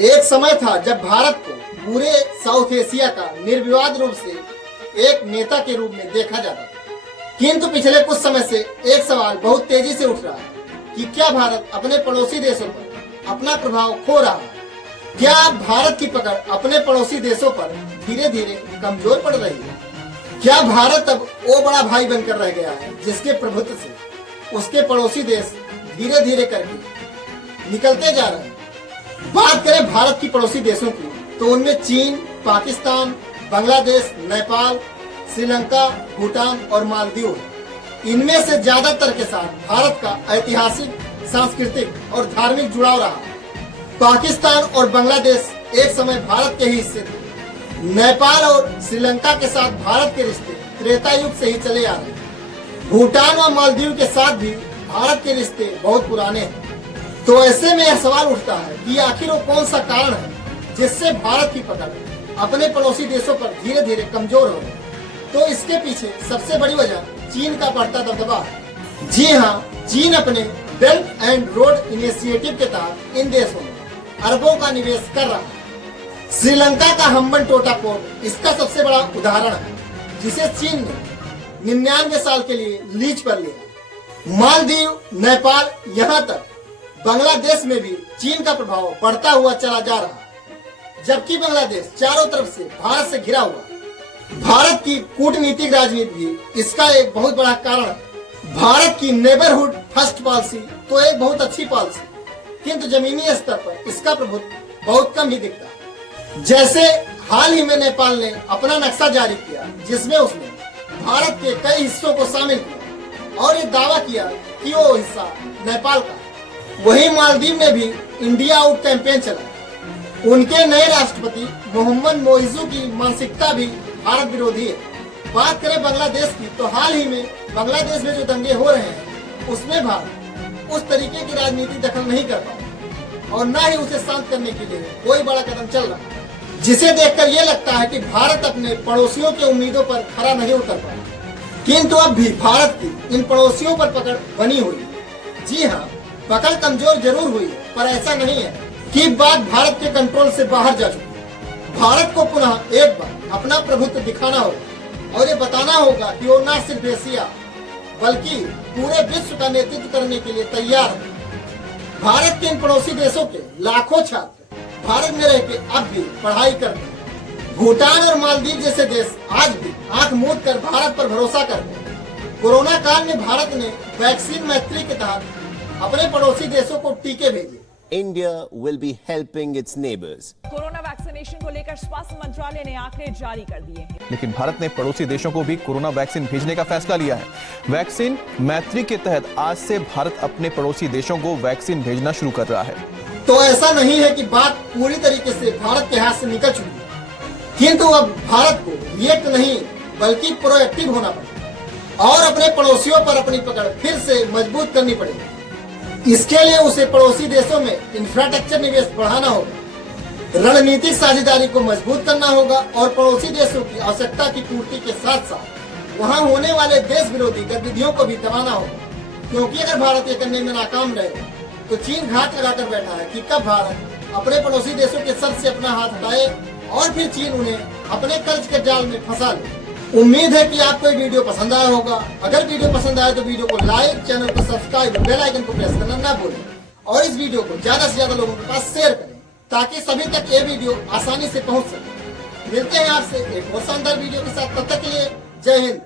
एक समय था जब भारत को पूरे साउथ एशिया का निर्विवाद रूप से एक नेता के रूप में देखा जाता था, किंतु पिछले कुछ समय से एक सवाल बहुत तेजी से उठ रहा है कि क्या भारत अपने पड़ोसी देशों पर अपना प्रभाव खो रहा है? क्या भारत की पकड़ अपने पड़ोसी देशों पर धीरे धीरे कमजोर पड़ रही है? क्या भारत अब वो बड़ा भाई बनकर रह गया है जिसके प्रभुत्व से उसके पड़ोसी देश धीरे धीरे करके निकलते जा रहे हैं? बात करें भारत की पड़ोसी देशों की तो उनमें चीन, पाकिस्तान, बांग्लादेश, नेपाल, श्रीलंका, भूटान और मालदीव है। इनमें से ज्यादातर के साथ भारत का ऐतिहासिक, सांस्कृतिक और धार्मिक जुड़ाव रहा। पाकिस्तान और बांग्लादेश एक समय भारत के ही हिस्से थे। नेपाल और श्रीलंका के साथ भारत के रिश्ते त्रेता युग से ही चले आ रहे हैं। भूटान और मालदीव के साथ भी भारत के रिश्ते बहुत पुराने हैं। तो ऐसे में यह सवाल उठता है कि आखिर वो कौन सा कारण है जिससे भारत की पकड़ अपने पड़ोसी देशों पर धीरे धीरे कमजोर हो रही है? तो इसके पीछे सबसे बड़ी वजह चीन का बढ़ता दबदबा है। जी हाँ, चीन अपने बेल्ट एंड रोड इनिशिएटिव के तहत इन देशों में अरबों का निवेश कर रहा है। श्रीलंका का हम्बनटोटा पोर्ट इसका सबसे बड़ा उदाहरण है, जिसे चीन ने 99 साल के लिए लीज पर लिया। मालदीव, नेपाल, यहाँ तक बांग्लादेश में भी चीन का प्रभाव बढ़ता हुआ चला जा रहा है, जबकि बांग्लादेश चारों तरफ से भारत से घिरा हुआ। भारत की कूटनीतिक राजनीति भी इसका एक बहुत बड़ा कारण है। भारत की नेबरहुड फर्स्ट पॉलिसी तो एक बहुत अच्छी पॉलिसी, किंतु जमीनी स्तर पर इसका प्रभुत्व बहुत कम ही दिखता है। जैसे हाल ही में नेपाल ने अपना नक्शा जारी किया, जिसमें उसने भारत के कई हिस्सों को शामिल किया और ये दावा किया कि वो हिस्सा नेपाल का। वहीं मालदीव ने भी इंडिया आउट कैंपेन चलाया। उनके नए राष्ट्रपति मोहम्मद मोइजू की मानसिकता भी भारत विरोधी है। बात करें बांग्लादेश की तो हाल ही में बांग्लादेश में जो दंगे हो रहे हैं उसमें भारत उस तरीके की राजनीति दखल नहीं कर पाया और न ही उसे शांत करने के लिए कोई बड़ा कदम चल रहा है, जिसे देखकर ये लगता है कि भारत अपने पड़ोसियों की उम्मीदों पर खरा नहीं उतर पाया। किंतु अब भी भारत की इन पड़ोसियों पर पकड़ बनी हुई है। जी हाँ, पकड़ कमजोर जरूर हुई, पर ऐसा नहीं है कि बात भारत के कंट्रोल से बाहर जा चुकी। भारत को पुनः एक बार अपना प्रभुत्व दिखाना होगा और ये बताना होगा कि वो न सिर्फ एशिया बल्कि पूरे विश्व का नेतृत्व करने के लिए तैयार है। भारत के इन पड़ोसी देशों के लाखों छात्र भारत में रह के अब भी पढ़ाई करते हैं। भूटान और मालदीव जैसे देश आज भी आंख मूंद कर भारत पर भरोसा करते हैं। कोरोना काल में भारत ने वैक्सीन मैत्री के तहत अपने पड़ोसी देशों को टीके भेजे। India will be helping its neighbors. Corona vaccination को लेकर स्वास्थ्य मंत्रालय ने आंकड़े जारी कर दिए हैं। लेकिन भारत ने पड़ोसी देशों को भी कोरोना वैक्सीन भेजने का फैसला लिया है। वैक्सीन मैत्री के तहत आज से भारत अपने पड़ोसी देशों को वैक्सीन भेजना शुरू कर रहा है। तो ऐसा नहीं है कि बात पूरी तरीके से भारत के हाथ से निकल चुकी है, किंतु अब भारत को रिएक्ट नहीं बल्कि प्रोएक्टिव होना पड़ेगा और अपने पड़ोसियों पर अपनी पकड़ फिर से मजबूत करनी पड़ेगी। इसके लिए उसे पड़ोसी देशों में इंफ्रास्ट्रक्चर निवेश बढ़ाना होगा, रणनीतिक साझेदारी को मजबूत करना होगा और पड़ोसी देशों की आवश्यकता की पूर्ति के साथ साथ वहां होने वाले देश विरोधी गतिविधियों को भी दबाना होगा। क्योंकि अगर भारत ये करने में नाकाम रहे तो चीन घात लगाकर बैठा है कि कब भारत अपने पड़ोसी देशों के सर से अपना हाथ हटाए और फिर चीन उन्हें अपने कर्ज के जाल में फंसा ले। उम्मीद है कि आपको ये वीडियो पसंद आया होगा। अगर वीडियो पसंद आए तो वीडियो को लाइक, चैनल को सब्सक्राइब, बेल आइकन को प्रेस करना ना भूलें और इस वीडियो को ज्यादा से ज्यादा लोगों के पास शेयर करें ताकि सभी तक ये वीडियो आसानी से पहुंच सके। मिलते हैं आपसे एक और शानदार वीडियो के साथ, तब तक के लिए जय हिंद।